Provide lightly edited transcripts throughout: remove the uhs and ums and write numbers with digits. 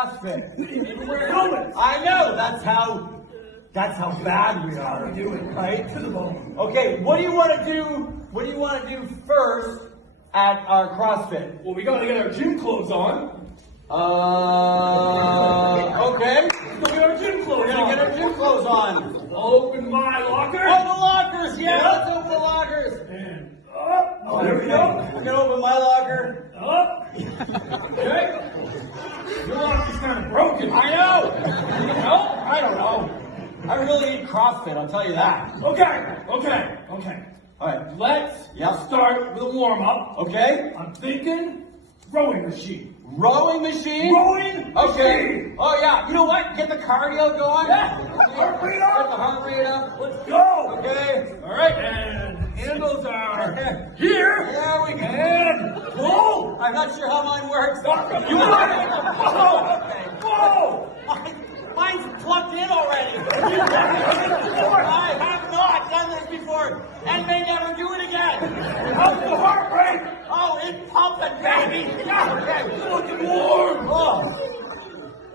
CrossFit. You wear helmets. I know, that's how bad we are. We do it right to the bone. Okay, what do you want to do first at our CrossFit? Well, we gotta get our gym clothes on. Okay. So we got our gym clothes We're gonna get our gym clothes on. I'll open my locker. Oh, the lockers, yeah, let's open the lockers. And up. Oh, there we go. I'm gonna open my locker. Up. Okay. Your locker's kind of broken. I know. You can help? I don't know. I really need CrossFit, I'll tell you that. Okay. All right. Let's Yep. start with a warm-up. Okay. I'm thinking rowing machine. Rowing machine? Rowing Okay. machine. Oh yeah. You know what? Get the cardio going. Yeah. Heart rate up. Get the heart rate up. Let's go. Okay. All right. And handles are here. There we go. And pull. I'm not sure how mine works. You got it. Whoa. Okay. Whoa. Mine's plugged in already. I have not done this before and may never do it again. How's the heart rate? Oh, it's pumping, baby. Okay. It's looking warm. Oh.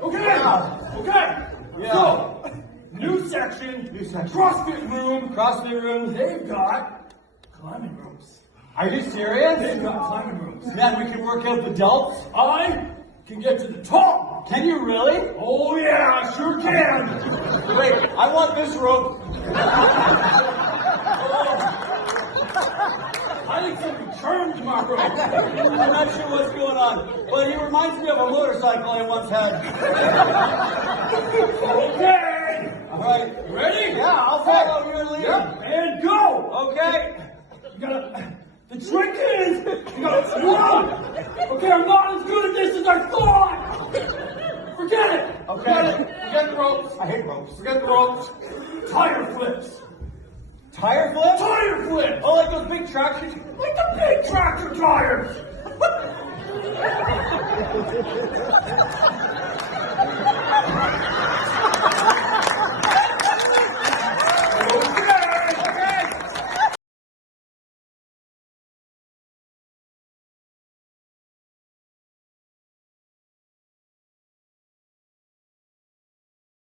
Okay. Yeah. Okay. Yeah. So, new section. CrossFit room. CrossFit room. They've got climbing ropes. Are you serious? They've got climbing ropes. Man, we can work out the delts. I can get to the top. Can you really? Oh yeah, I sure can. Wait, I want this rope. I think something turned my rope. I'm not sure what's going on, but he reminds me of a motorcycle I once had. Okay. All right. You ready? Yeah, I'll follow your lead. Yep. And go. Okay. You gotta. The trick is you gotta run. Okay, I'm not as good at this as I thought. Forget it. Okay. Forget the ropes. I hate ropes. Forget the ropes. Tire flips. Tire flip? Tire flips. Oh, like those big tractors? Like the big tractor tires.